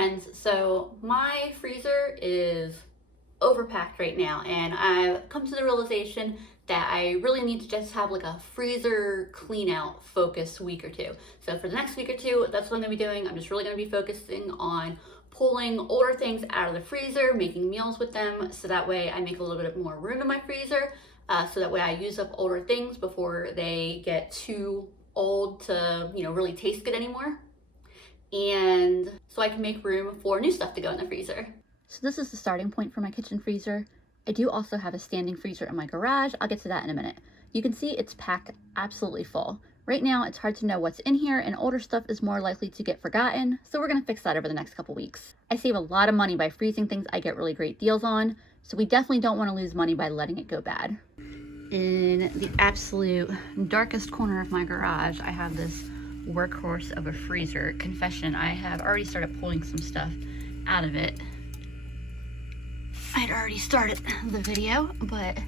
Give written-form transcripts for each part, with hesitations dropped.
friends. So my freezer is overpacked right now, and I've come to the realization that I really need to just have like a freezer clean out focus week or two. So for the next week or two, that's what I'm gonna be doing. I'm just really gonna be focusing on pulling older things out of the freezer, making meals with them, so that way I make a little bit more room in my freezer, so that way I use up older things before they get too old to, really taste good anymore. And so I can make room for new stuff to go in the freezer. So this is the starting point for my kitchen freezer. I do also have a standing freezer in my garage. I'll get to that in a minute. You can see it's packed absolutely full. Right now, it's hard to know what's in here, and older stuff is more likely to get forgotten, so we're gonna fix that over the next couple weeks. I save a lot of money by freezing things I get really great deals on, so we definitely don't wanna lose money by letting it go bad. In the absolute darkest corner of my garage, I have this workhorse of a freezer. Confession, I have already started pulling some stuff out of it. I'd already started the video, but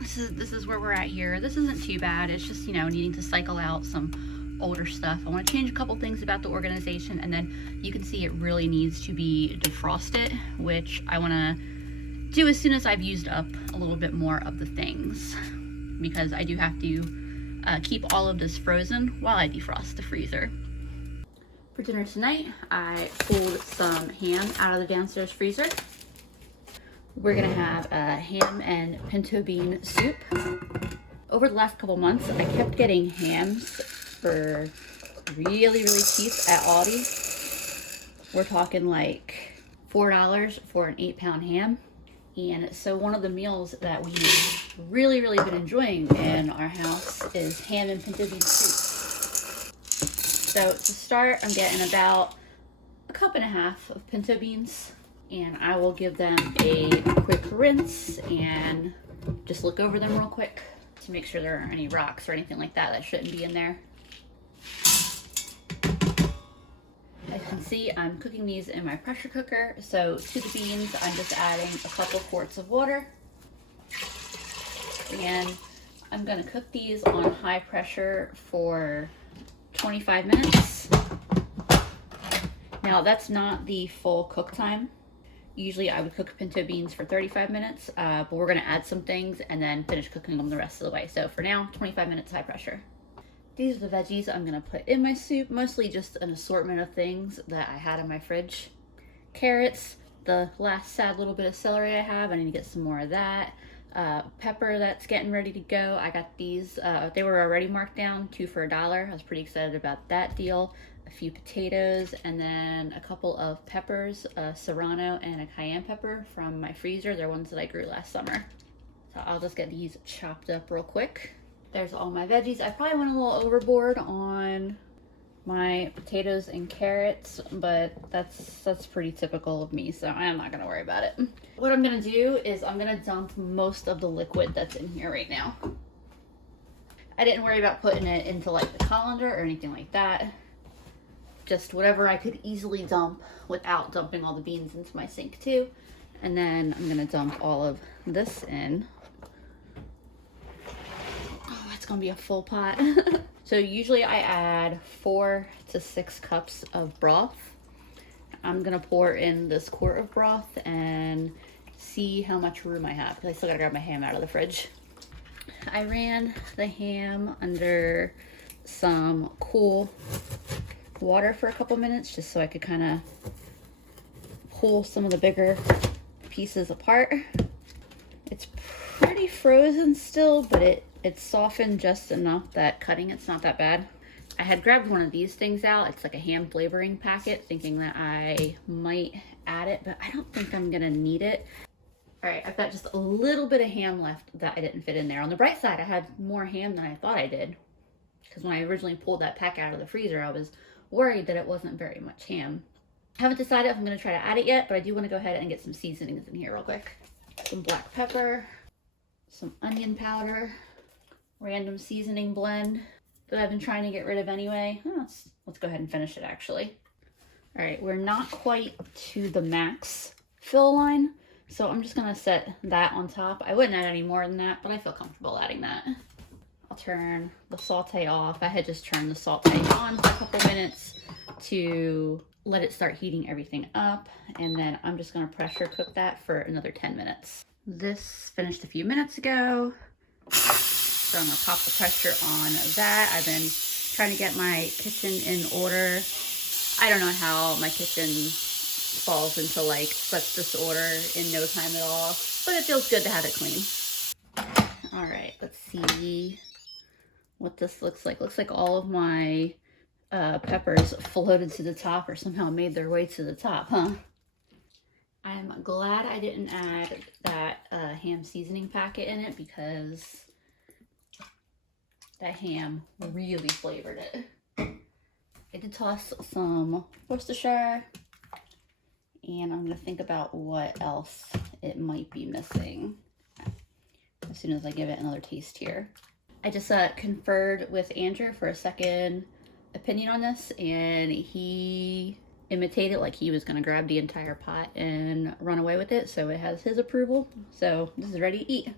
this is where we're at here. This isn't too bad. It's just, needing to cycle out some older stuff. I want to change a couple things about the organization, and then you can see it really needs to be defrosted, which I want to do as soon as I've used up a little bit more of the things, because I do have to keep all of this frozen while I defrost the freezer. For dinner tonight, I pulled some ham out of the downstairs freezer. We're gonna have a ham and pinto bean soup. Over the last couple months, I kept getting hams for really cheap at Aldi. We're talking like $4 for an 8-pound ham. And so one of the meals that we've really been enjoying in our house is ham and pinto bean soup. So to start, I'm getting about a cup and a half of pinto beans, and I will give them a quick rinse and just look over them real quick to make sure there aren't any rocks or anything like that shouldn't be in there. As you can see, I'm cooking these in my pressure cooker. So to the beans, I'm just adding a couple quarts of water. And I'm gonna cook these on high pressure for 25 minutes. Now that's not the full cook time. Usually I would cook pinto beans for 35 minutes, but we're gonna add some things and then finish cooking them the rest of the way. So for now, 25 minutes high pressure. These are the veggies I'm gonna put in my soup, mostly just an assortment of things that I had in my fridge. Carrots, the last sad little bit of celery I have, I need to get some more of that. Pepper that's getting ready to go. I got these, they were already marked down, 2 for $1. I was pretty excited about that deal. A few potatoes, and then a couple of peppers, a serrano and a cayenne pepper from my freezer. They're ones that I grew last summer. So I'll just get these chopped up real quick. There's all my veggies. I probably went a little overboard on my potatoes and carrots, but that's pretty typical of me, so I'm not gonna worry about it. What I'm gonna do is I'm gonna dump most of the liquid that's in here right now. I didn't worry about putting it into like the colander or anything like that. Just whatever I could easily dump without dumping all the beans into my sink too. And then I'm gonna dump all of this in. Oh, it's gonna be a full pot. So usually I add 4 to 6 cups of broth. I'm gonna pour in this quart of broth and see how much room I have, because I still gotta grab my ham out of the fridge. I ran the ham under some cool water for a couple minutes just so I could kind of pull some of the bigger pieces apart. It's pretty frozen still, but it's softened just enough that cutting it's not that bad. I had grabbed one of these things out. It's like a ham flavoring packet, thinking that I might add it, but I don't think I'm gonna need it. All right, I've got just a little bit of ham left that I didn't fit in there. On the bright side, I had more ham than I thought I did, because when I originally pulled that pack out of the freezer, I was worried that it wasn't very much ham. I haven't decided if I'm gonna try to add it yet, but I do wanna go ahead and get some seasonings in here real quick. Some black pepper, some onion powder, random seasoning blend that I've been trying to get rid of anyway. Let's go ahead and finish it actually. All right, we're not quite to the max fill line, so I'm just gonna set that on top. I wouldn't add any more than that, but I feel comfortable adding that. I'll turn the saute off. I had just turned the saute on for a couple minutes to let it start heating everything up. And then I'm just gonna pressure cook that for another 10 minutes. This finished a few minutes ago. So I'm gonna pop the pressure on that. I've been trying to get my kitchen in order. I don't know how my kitchen falls into like such disorder in no time at all, but it feels good to have it clean. All right, let's see what this looks like. Looks like all of my peppers floated to the top or somehow made their way to the top, huh? I'm glad I didn't add that ham seasoning packet in it because that ham really flavored it. I did toss some Worcestershire, and I'm gonna think about what else it might be missing as soon as I give it another taste here. I just conferred with Andrew for a second opinion on this, and he imitated like he was gonna grab the entire pot and run away with it, so it has his approval. So this is ready to eat.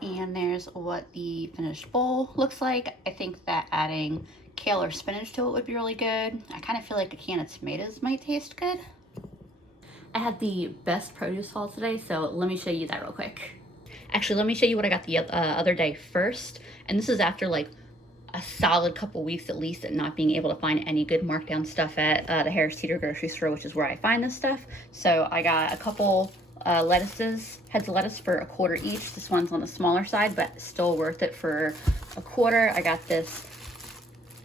And there's what the finished bowl looks like. I think that adding kale or spinach to it would be really good. I kind of feel like a can of tomatoes might taste good. I had the best produce haul today, so let me show you that real quick. Actually, let me show you what I got the other day first. And this is after like a solid couple weeks at least at not being able to find any good markdown stuff at the Harris Teeter grocery store, which is where I find this stuff. So I got a couple lettuces, heads of lettuce for $1 each. This one's on the smaller side, but still worth it for $1. I got this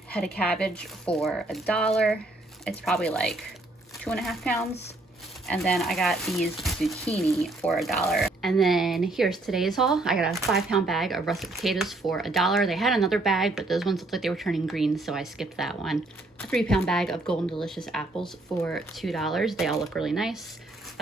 head of cabbage for $1. It's probably like 2.5 pounds. And then I got these zucchini for $1. And then here's today's haul. I got a 5-pound bag of russet potatoes for $1. They had another bag, but those ones looked like they were turning green, so I skipped that one. A 3-pound bag of Golden Delicious apples for $2. They all look really nice.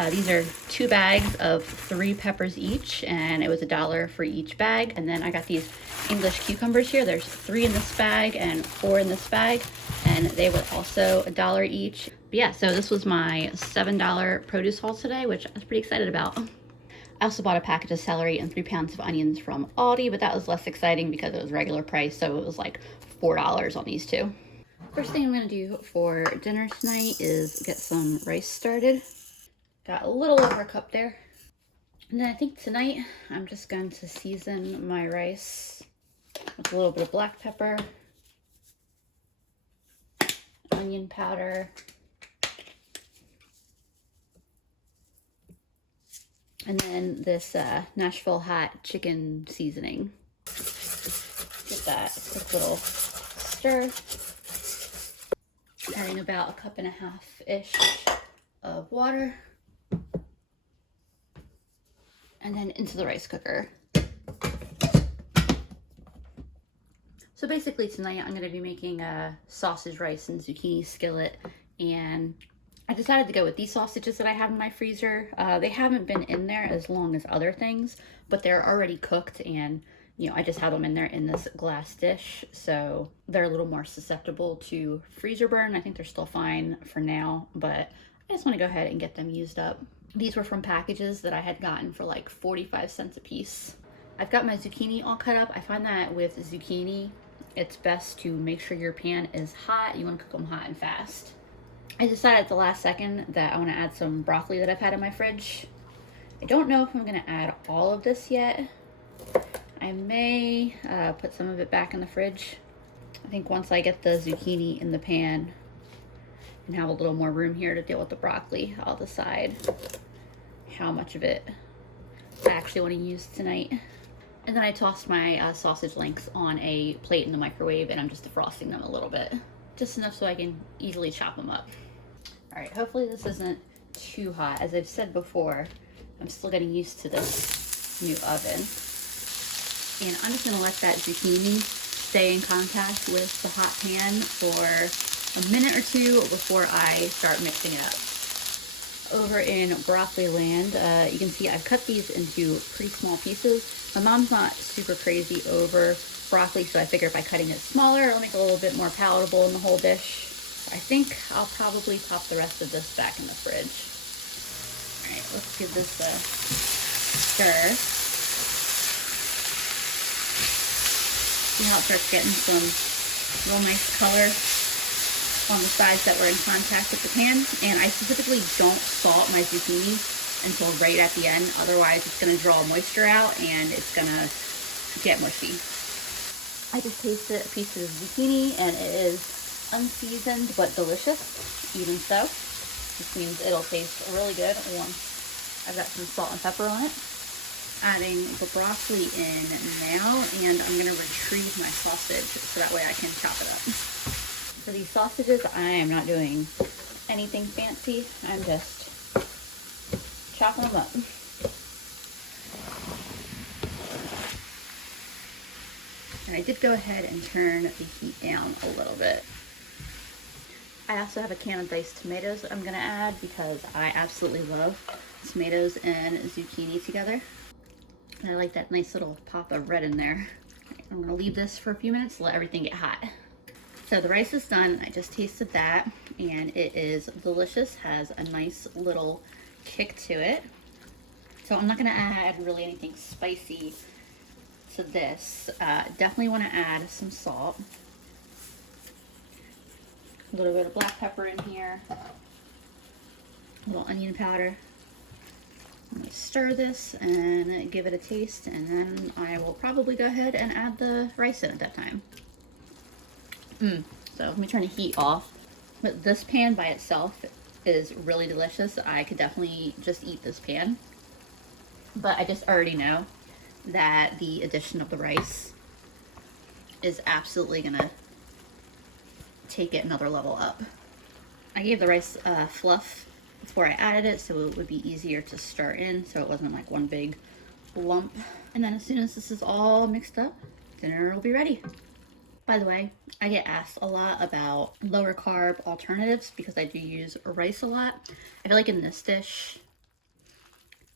These are 2 bags of 3 peppers each, and it was $1 for each bag. And then I got these English cucumbers here. There's 3 in this bag and 4 in this bag, and they were also $1 each. But yeah, so this was my $7 produce haul today, which I was pretty excited about. I also bought a package of celery and 3 pounds of onions from Aldi, but that was less exciting because it was regular price, so it was like $4 on these 2. First thing I'm gonna do for dinner tonight is get some rice started. Got a little over a cup there. And then I think tonight I'm just going to season my rice with a little bit of black pepper, onion powder, and then this Nashville hot chicken seasoning. Get that quick little stir. Adding about 1.5 cups-ish of water. And then into the rice cooker. So basically tonight I'm gonna be making a sausage, rice, and zucchini skillet, and I decided to go with these sausages that I have in my freezer. They haven't been in there as long as other things, but they're already cooked, and you know, I just have them in there in this glass dish, so they're a little more susceptible to freezer burn. I think they're still fine for now, but I just want to go ahead and get them used up. These were from packages that I had gotten for like 45 cents a piece. I've got my zucchini all cut up. I find that with zucchini, it's best to make sure your pan is hot. You want to cook them hot and fast. I decided at the last second that I want to add some broccoli that I've had in my fridge. I don't know if I'm going to add all of this yet. I may put some of it back in the fridge. I think once I get the zucchini in the pan and have a little more room here to deal with the broccoli, I'll decide how much of it I actually want to use tonight. And then I tossed my sausage links on a plate in the microwave, and I'm just defrosting them a little bit. Just enough so I can easily chop them up. All right, hopefully this isn't too hot. As I've said before, I'm still getting used to this new oven. And I'm just gonna let that zucchini stay in contact with the hot pan for a minute or 2 before I start mixing it up. Over in broccoli land, you can see I've cut these into pretty small pieces. My mom's not super crazy over broccoli, so I figure by cutting it smaller, it'll make it a little bit more palatable in the whole dish. I think I'll probably pop the rest of this back in the fridge. All right, let's give this a stir. See how it starts getting some real nice color. on the sides that were in contact with the pan. And I specifically don't salt my zucchini until right at the end. Otherwise, it's going to draw moisture out and it's going to get mushy. I just tasted a piece of zucchini and it is unseasoned but delicious, even so. This means it'll taste really good once I've got some salt and pepper on it. Adding the broccoli in now, and I'm going to retrieve my sausage so that way I can chop it up. For these sausages, I am not doing anything fancy. I'm just chopping them up. And I did go ahead and turn the heat down a little bit. I also have a can of diced tomatoes that I'm going to add because I absolutely love tomatoes and zucchini together. And I like that nice little pop of red in there. I'm going to leave this for a few minutes to let everything get hot. So the rice is done. I just tasted that and it is delicious. Has a nice little kick to it. So I'm not going to add really anything spicy to this. Definitely want to add some salt. A little bit of black pepper in here. A little onion powder. I'm going to stir this and give it a taste, and then I will probably go ahead and add the rice in at that time. So let me turn the heat off. But this pan by itself is really delicious. I could definitely just eat this pan. But I just already know that the addition of the rice is absolutely going to take it another level up. I gave the rice fluff before I added it so it would be easier to stir in, so it wasn't like one big lump. And then as soon as this is all mixed up, dinner will be ready. By the way, I get asked a lot about lower carb alternatives because I do use rice a lot. I feel like in this dish,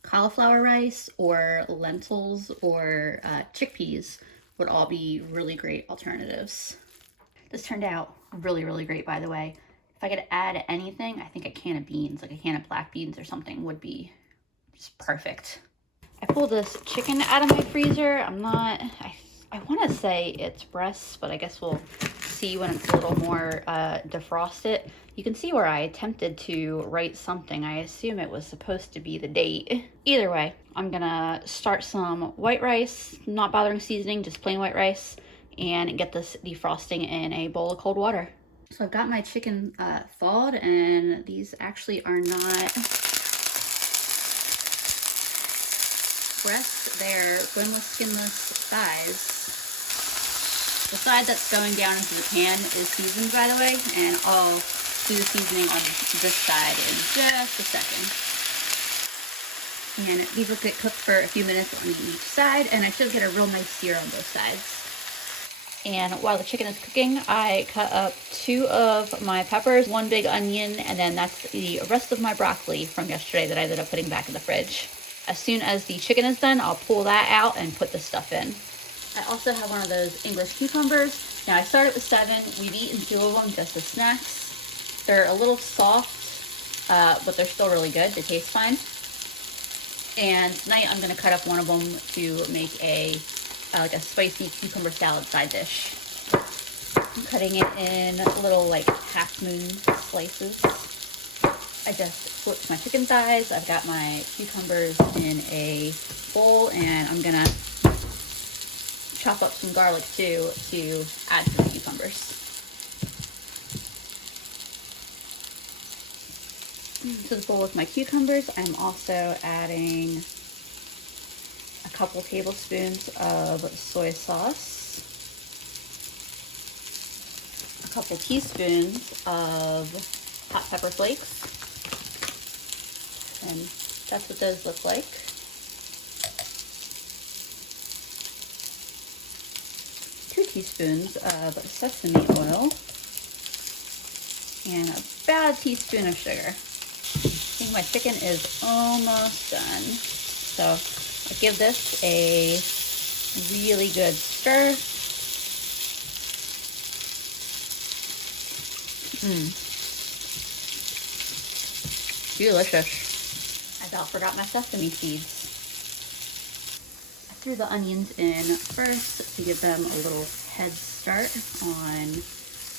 cauliflower rice or lentils or chickpeas would all be really great alternatives. This turned out really, really great, by the way. If I could add anything, I think a can of beans, like a can of black beans or something, would be just perfect. I pulled this chicken out of my freezer. I want to say it's breasts, but I guess we'll see when it's a little more defrosted. You can see where I attempted to write something. I assume it was supposed to be the date. Either way, I'm gonna start some white rice, not bothering seasoning, just plain white rice, and get this defrosting in a bowl of cold water. So I've got my chicken thawed, and these actually are not breasts, they're boneless, skinless thighs. The side that's going down into the pan is seasoned, by the way, and I'll do the seasoning on this side in just a second. And these will get cooked for a few minutes on each side, and I should get a real nice sear on both sides. And while the chicken is cooking, I cut up 2 of my peppers, 1 big onion, and then that's the rest of my broccoli from yesterday that I ended up putting back in the fridge. As soon as the chicken is done, I'll pull that out and put the stuff in. I also have one of those English cucumbers. Now I started with 7. We've eaten 2 of them just as snacks. They're a little soft, but they're still really good. They taste fine. And tonight I'm going to cut up one of them to make a like a spicy cucumber salad side dish. I'm cutting it in little like half moon slices. I just flipped my chicken thighs. I've got my cucumbers in a bowl, and I'm gonna chop up some garlic too to add to the cucumbers. To the bowl with my cucumbers, I'm also adding a couple tablespoons of soy sauce, a couple teaspoons of hot pepper flakes, and that's what those look like. 2 teaspoons of sesame oil, and about a teaspoon of sugar. I think my chicken is almost done, so I'll give this a really good stir. Delicious. I about forgot my sesame seeds. I threw the onions in first to give them a little head start on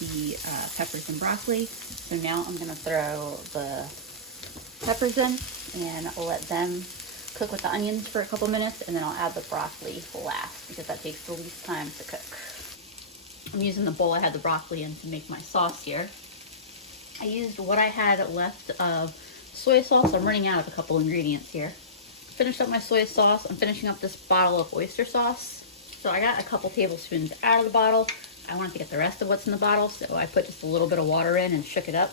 the peppers and broccoli. So now I'm gonna throw the peppers in and let them cook with the onions for a couple minutes, and then I'll add the broccoli last because that takes the least time to cook. I'm using the bowl I had the broccoli in to make my sauce here. I used what I had left of soy sauce. I'm running out of a couple ingredients here. Finished up my soy sauce. I'm finishing up this bottle of oyster sauce. So I got a couple tablespoons out of the bottle. I wanted to get the rest of what's in the bottle, so I put just a little bit of water in and shook it up.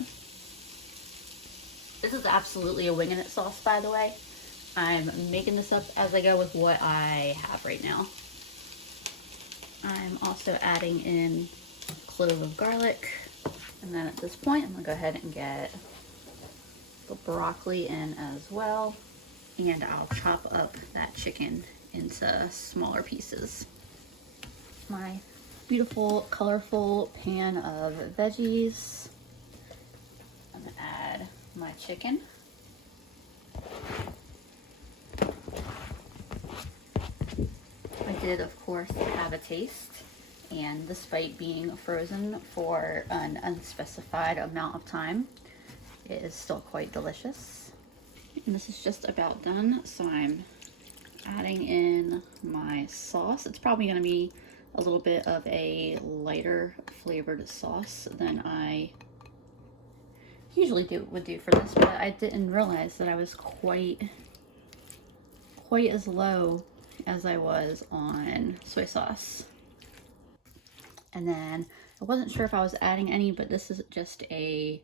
This is absolutely a winging it sauce, by the way. I'm making this up as I go with what I have right now. I'm also adding in a clove of garlic. And then at this point, I'm gonna go ahead and get the broccoli in as well. And I'll chop up that chicken into smaller pieces. My beautiful, colorful pan of veggies. I'm gonna add my chicken. I did, of course, have a taste, and despite being frozen for an unspecified amount of time, it is still quite delicious. And this is just about done, so I'm adding in my sauce. It's probably going to be a little bit of a lighter flavored sauce than I usually would do for this, but I didn't realize that I was quite as low as I was on soy sauce. And then I wasn't sure if I was adding any, but this is just a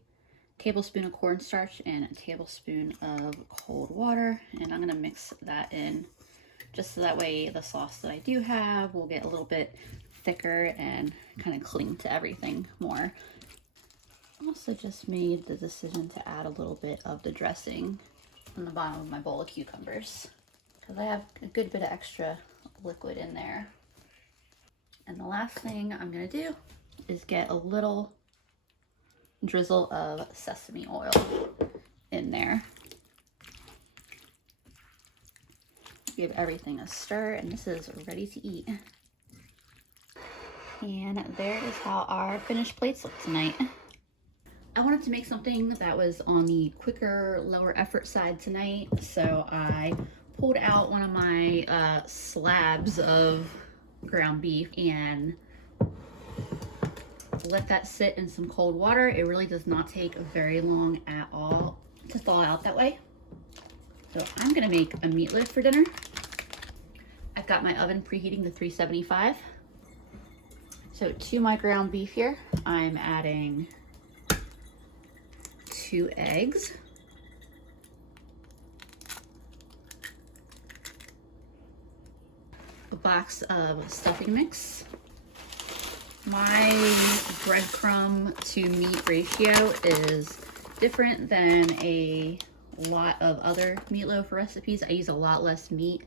tablespoon of cornstarch and a tablespoon of cold water, and I'm gonna mix that in just so that way the sauce that I do have will get a little bit thicker and kind of cling to everything more. I also just made the decision to add a little bit of the dressing on the bottom of my bowl of cucumbers because I have a good bit of extra liquid in there. And the last thing I'm gonna do is get a little drizzle of sesame oil in there. Give everything a stir, and this is ready to eat. And there is how our finished plates look tonight. I wanted to make something that was on the quicker, lower effort side tonight, so I pulled out one of my slabs of ground beef and let that sit in some cold water. It really does not take very long at all to thaw out that way. So I'm gonna make a meatloaf for dinner. I've got my oven preheating to 375. So to my ground beef here, I'm adding 2 eggs, a box of stuffing mix. My breadcrumb to meat ratio is different than a lot of other meatloaf recipes. I use a lot less meat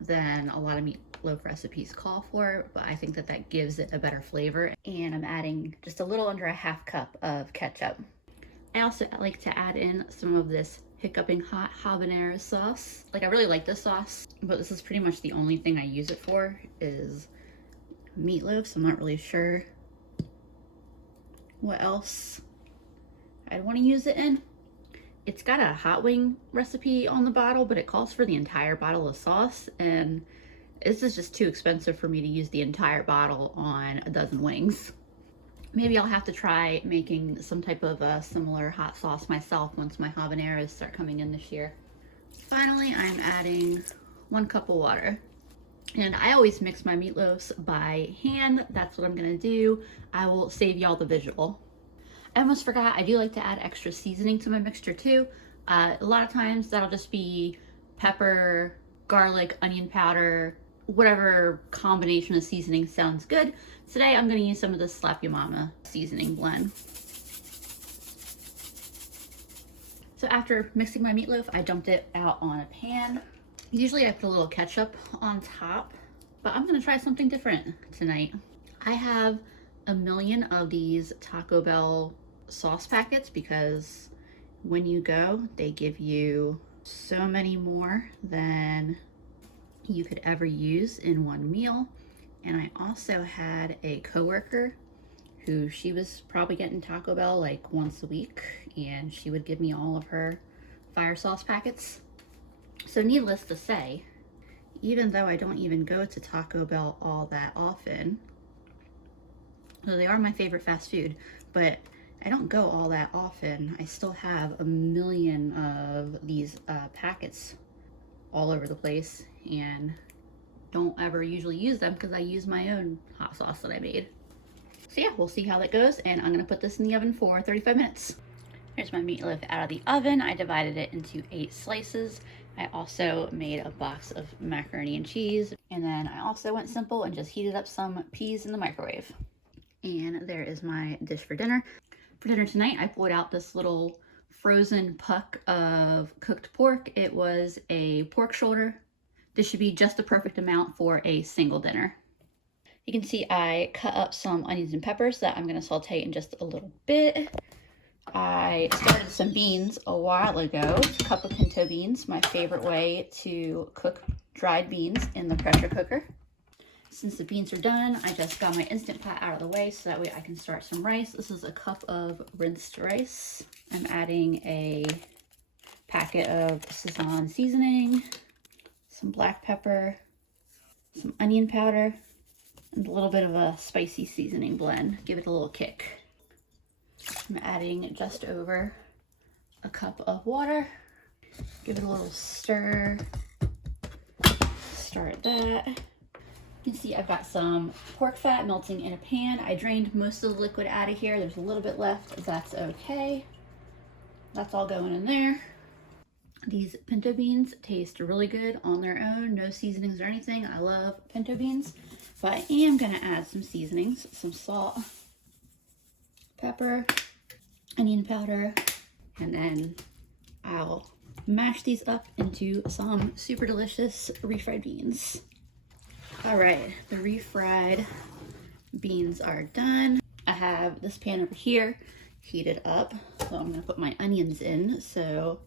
than a lot of meatloaf recipes call for, but I think that that gives it a better flavor. And I'm adding just a little under a half cup of ketchup. I also like to add in some of this hiccuping hot habanero sauce. Like, I really like this sauce, but this is pretty much the only thing I use it for is meatloaf, so I'm not really sure what else I'd want to use it in. It's got a hot wing recipe on the bottle, but it calls for the entire bottle of sauce, and this is just too expensive for me to use the entire bottle on a dozen wings. Maybe I'll have to try making some type of a similar hot sauce myself once my habaneros start coming in this year. Finally, I'm adding 1 cup of water. And I always mix my meatloaves by hand. That's what I'm gonna do. I will save y'all the visual. I almost forgot, I do like to add extra seasoning to my mixture too. A lot of times that'll just be pepper, garlic, onion powder, whatever combination of seasoning sounds good. Today I'm gonna use some of the Slap Ya Mama seasoning blend. So after mixing my meatloaf, I dumped it out on a pan. Usually I put a little ketchup on top, but I'm gonna try something different tonight. I have a million of these Taco Bell sauce packets because when you go, they give you so many more than you could ever use in one meal. And I also had a coworker who she was probably getting Taco Bell like once a week, and she would give me all of her fire sauce packets. So needless to say, even though I don't even go to Taco Bell all that often, so they are my favorite fast food, but I don't go all that often, I still have a million of these packets all over the place, and don't ever usually use them because I use my own hot sauce that I made. So yeah, we'll see how that goes, and I'm gonna put this in the oven for 35 minutes. Here's my meatloaf out of the oven. I divided it into 8 slices. I also made a box of macaroni and cheese, and then I also went simple and just heated up some peas in the microwave. And there is my dish for dinner. For dinner tonight, I pulled out this little frozen puck of cooked pork. It was a pork shoulder. This should be just the perfect amount for a single dinner. You can see I cut up some onions and peppers that I'm gonna saute in just a little bit. I started some beans a while ago, a cup of pinto beans, my favorite way to cook dried beans in the pressure cooker. Since the beans are done, I just got my Instant Pot out of the way so that way I can start some rice. This is a cup of rinsed rice. I'm adding a packet of Szechuan seasoning, some black pepper, some onion powder, and a little bit of a spicy seasoning blend. Give it a little kick. I'm adding just over a cup of water. Give it a little stir. Start that. You can see I've got some pork fat melting in a pan. I drained most of the liquid out of here. There's a little bit left. That's okay. That's all going in there. These pinto beans taste really good on their own. No seasonings or anything. I love pinto beans. But I am going to add some seasonings. Some salt, pepper, onion powder, and then I'll mash these up into some super delicious refried beans. All right, the refried beans are done. I have this pan over here heated up, so I'm gonna put my onions in so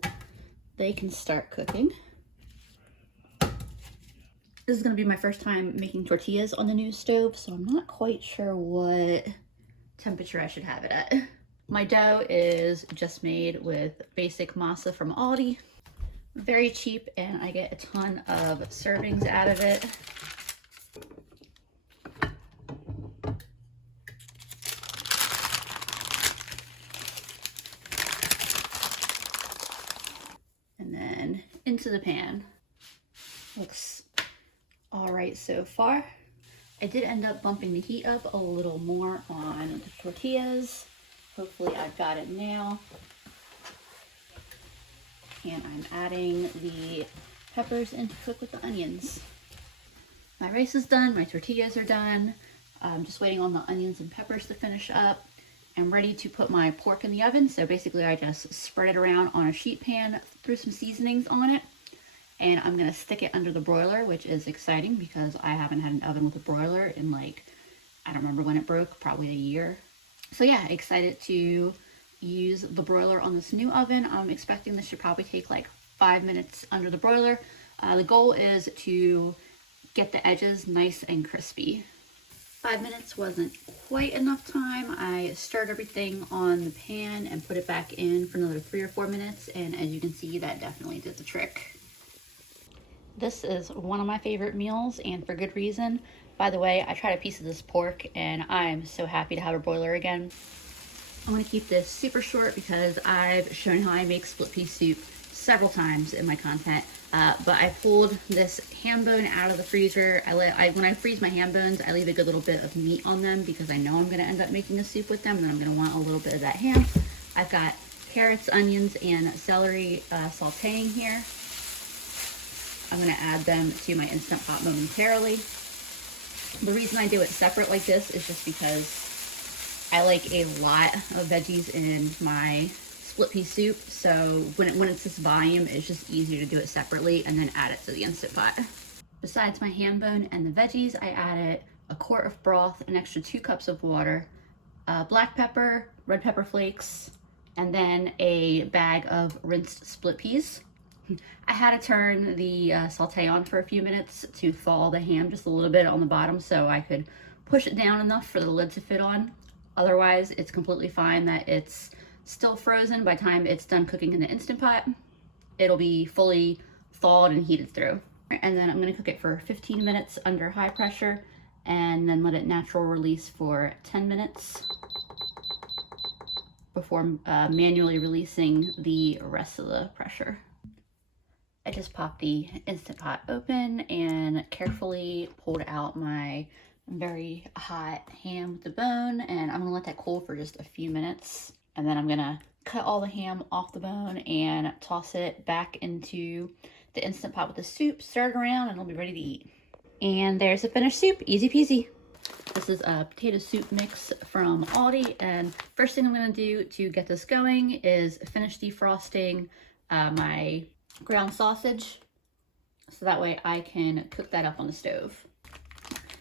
they can start cooking. This is gonna be my first time making tortillas on the new stove, so I'm not quite sure what temperature I should have it at. My dough is just made with basic masa from Aldi. Very cheap, and I get a ton of servings out of it. And then into the pan. Looks all right so far. I did end up bumping the heat up a little more on the tortillas. Hopefully I've got it now. And I'm adding the peppers in to cook with the onions. My rice is done, my tortillas are done. I'm just waiting on the onions and peppers to finish up. I'm ready to put my pork in the oven. So basically I just spread it around on a sheet pan, threw some seasonings on it, and I'm gonna stick it under the broiler, which is exciting because I haven't had an oven with a broiler in like, I don't remember when it broke, probably a year. So yeah, excited to use the broiler on this new oven. I'm expecting this should probably take like 5 minutes under the broiler. The goal is to get the edges nice and crispy. 5 minutes wasn't quite enough time. I stirred everything on the pan and put it back in for another 3 or 4 minutes, and as you can see, that definitely did the trick. This is one of my favorite meals, and for good reason. By the way, I tried a piece of this pork and I'm so happy to have a broiler again. I'm gonna keep this super short because I've shown how I make split pea soup several times in my content. But I pulled this ham bone out of the freezer. When I freeze my ham bones, I leave a good little bit of meat on them because I know I'm gonna end up making a soup with them, and I'm gonna want a little bit of that ham. I've got carrots, onions, and celery sauteing here. I'm gonna add them to my Instant Pot momentarily. The reason I do it separate like this is just because I like a lot of veggies in my split pea soup, so when it's this volume, it's just easier to do it separately and then add it to the Instant Pot. Besides my ham bone and the veggies, I added a quart of broth, an extra 2 cups of water, black pepper, red pepper flakes, and then a bag of rinsed split peas. I had to turn the saute on for a few minutes to thaw the ham just a little bit on the bottom so I could push it down enough for the lid to fit on. Otherwise, it's completely fine that it's still frozen by the time it's done cooking in the Instant Pot. It'll be fully thawed and heated through. And then I'm gonna cook it for 15 minutes under high pressure and then let it natural release for 10 minutes before manually releasing the rest of the pressure. I just popped the Instant Pot open and carefully pulled out my very hot ham with the bone, and I'm gonna let that cool for just a few minutes. And then I'm gonna cut all the ham off the bone and toss it back into the Instant Pot with the soup, stir it around, and it'll be ready to eat. And there's the finished soup, easy peasy. This is a potato soup mix from Aldi, and first thing I'm gonna do to get this going is finish defrosting my ground sausage, so that way I can cook that up on the stove.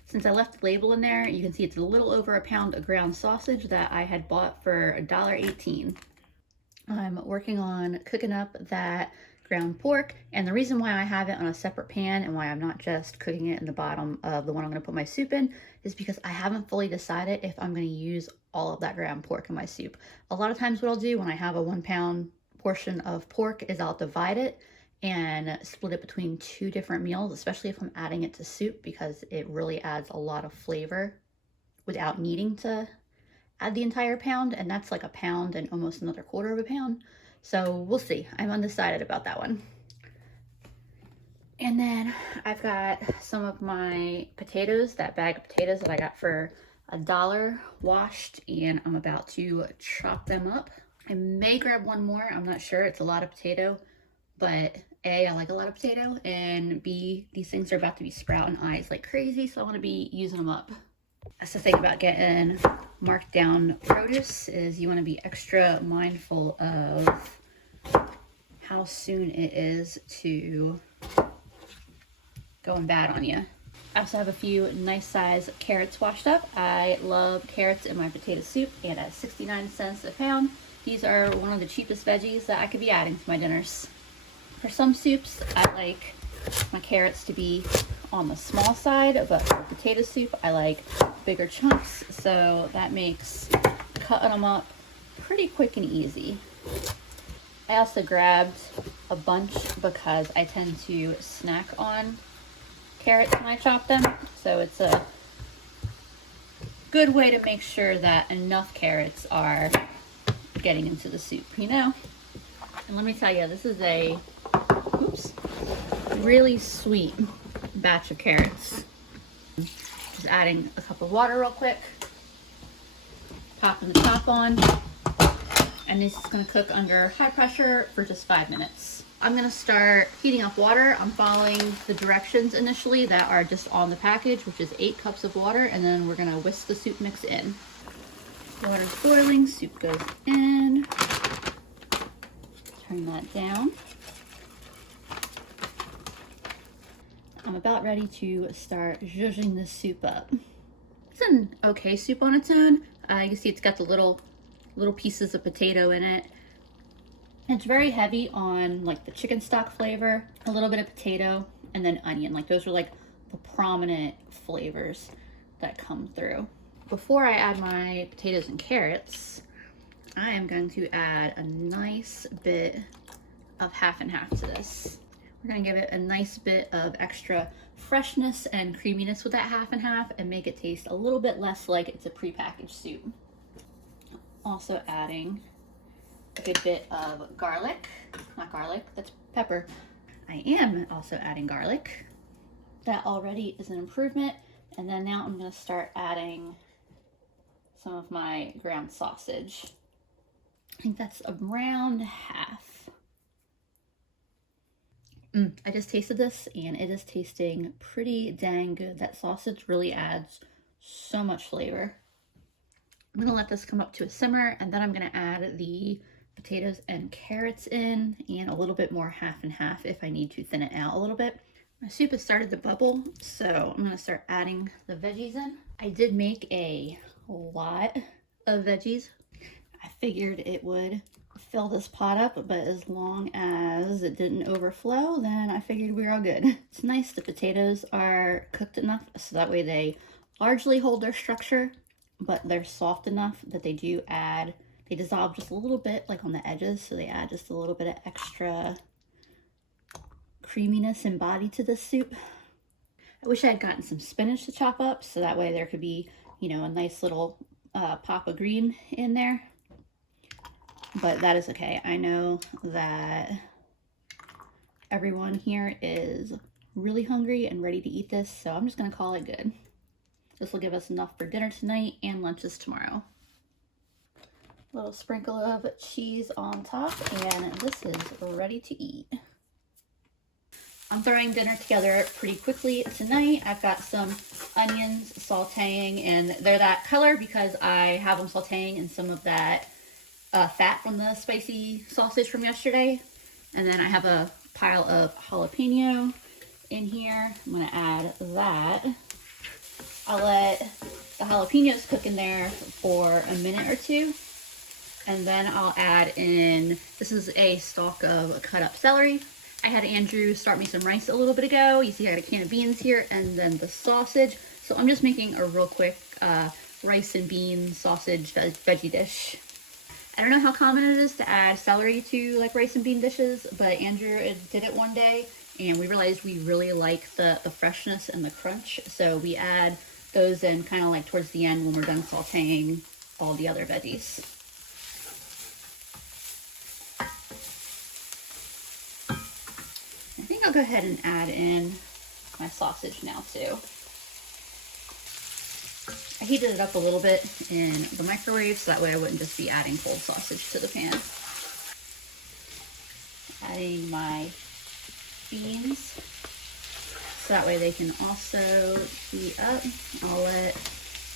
Since I left the label in there, you can see it's a little over a pound of ground sausage that I had bought for $1.18. I'm working on cooking up that ground pork, and the reason why I have it on a separate pan and why I'm not just cooking it in the bottom of the one I'm going to put my soup in is because I haven't fully decided if I'm going to use all of that ground pork in my soup. A lot of times what I'll do when I have a 1 pound portion of pork is I'll divide it and split it between 2 different meals, especially if I'm adding it to soup, because it really adds a lot of flavor without needing to add the entire pound, and that's like a pound and almost another quarter of a pound. So we'll see. I'm undecided about that one. And then I've got some of my potatoes, that bag of potatoes that I got for $1 washed, and I'm about to chop them up. I may grab one more, I'm not sure. It's a lot of potato, but A, I like a lot of potato, and B, these things are about to be sprouting eyes like crazy, so I want to be using them up. That's the thing about getting marked down produce, is you want to be extra mindful of how soon it is to going bad on you. I also have a few nice size carrots washed up. I love carrots in my potato soup, and at 69 cents a pound, these are one of the cheapest veggies that I could be adding to my dinners. For some soups, I like my carrots to be on the small side, but for potato soup, I like bigger chunks, so that makes cutting them up pretty quick and easy. I also grabbed a bunch because I tend to snack on carrots when I chop them, so it's a good way to make sure that enough carrots are getting into the soup, you know? And let me tell you, this is a really sweet batch of carrots. Just adding a cup of water real quick, popping the top on, and this is going to cook under high pressure for just 5 minutes. I'm going to start heating up water. I'm following the directions initially that are just on the package, which is 8 cups of water, and then we're going to whisk the soup mix in. Water's boiling, soup goes in. Turn that down. I'm about ready to start zhuzhing this soup up. It's an okay soup on its own. You can see it's got the little pieces of potato in it. It's very heavy on like the chicken stock flavor, a little bit of potato, and then onion. Like those are like the prominent flavors that come through. Before I add my potatoes and carrots, I am going to add a nice bit of half and half to this. We're gonna give it a nice bit of extra freshness and creaminess with that half and half and make it taste a little bit less like it's a prepackaged soup. Also adding a good bit of garlic, not garlic, that's pepper. I am also adding garlic. That already is an improvement. And then now I'm gonna start adding some of my ground sausage. I think that's around half. I just tasted this and it is tasting pretty dang good. That sausage really adds so much flavor. I'm gonna let this come up to a simmer, and then I'm gonna add the potatoes and carrots in, and a little bit more half and half if I need to thin it out a little bit. My soup has started to bubble, so I'm gonna start adding the veggies in. I did make a lot of veggies. I figured it would fill this pot up, but as long as it didn't overflow, then I figured we were all good. It's nice the potatoes are cooked enough so that way they largely hold their structure, but they're soft enough that they dissolve just a little bit like on the edges, so they add just a little bit of extra creaminess and body to this soup. I wish I had gotten some spinach to chop up so that way there could be, you know, a nice little pop of green in there. But that is okay. I know that everyone here is really hungry and ready to eat this, so I'm just gonna call it good. This will give us enough for dinner tonight and lunches tomorrow. A little sprinkle of cheese on top, and this is ready to eat. I'm throwing dinner together pretty quickly tonight. I've got some onions sauteing, and they're that color because I have them sauteing in some of that fat from the spicy sausage from yesterday. And then I have a pile of jalapeno in here. I'm gonna add that. I'll let the jalapenos cook in there for a minute or two. And then I'll add in, this is a stalk of cut up celery. I had Andrew start me some rice a little bit ago. You see I got a can of beans here and then the sausage. So I'm just making a real quick rice and bean sausage veggie dish. I don't know how common it is to add celery to like rice and bean dishes, but Andrew did it one day and we realized we really like the freshness and the crunch. So we add those in kind of like towards the end when we're done sauteing all the other veggies. I think I'll go ahead and add in my sausage now too. I heated it up a little bit in the microwave so that way I wouldn't just be adding cold sausage to the pan. Adding my beans so that way they can also heat up. I'll let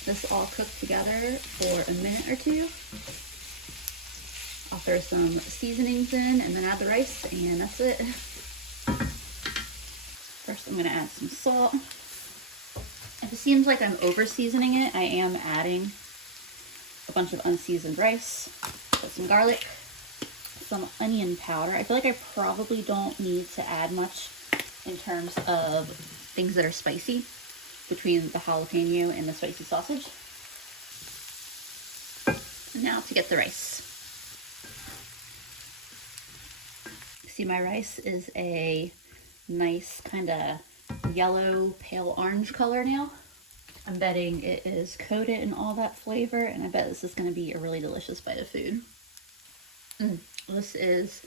this all cook together for a minute or two. I'll throw some seasonings in and then add the rice, and that's it. First I'm going to add some salt. If it seems like I'm over seasoning it, I am adding a bunch of unseasoned rice, put some garlic, some onion powder. I feel like I probably don't need to add much in terms of things that are spicy between the jalapeno and the spicy sausage. Now to get the rice. See, my rice is a nice kind of yellow pale orange color now. I'm betting it is coated in all that flavor, and I bet this is going to be a really delicious bite of food. This is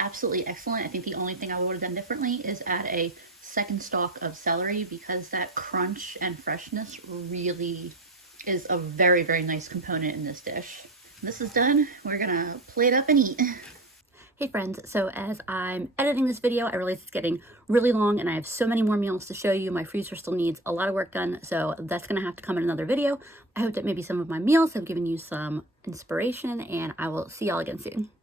absolutely excellent. I think the only thing I would have done differently is add a second stalk of celery because that crunch and freshness really is a very, very nice component in this dish. When this is done, we're gonna plate up and eat. Hey friends, so as I'm editing this video, I realize it's getting really long and I have so many more meals to show you. My freezer still needs a lot of work done, so that's gonna have to come in another video. I hope that maybe some of my meals have given you some inspiration, and I will see y'all again soon.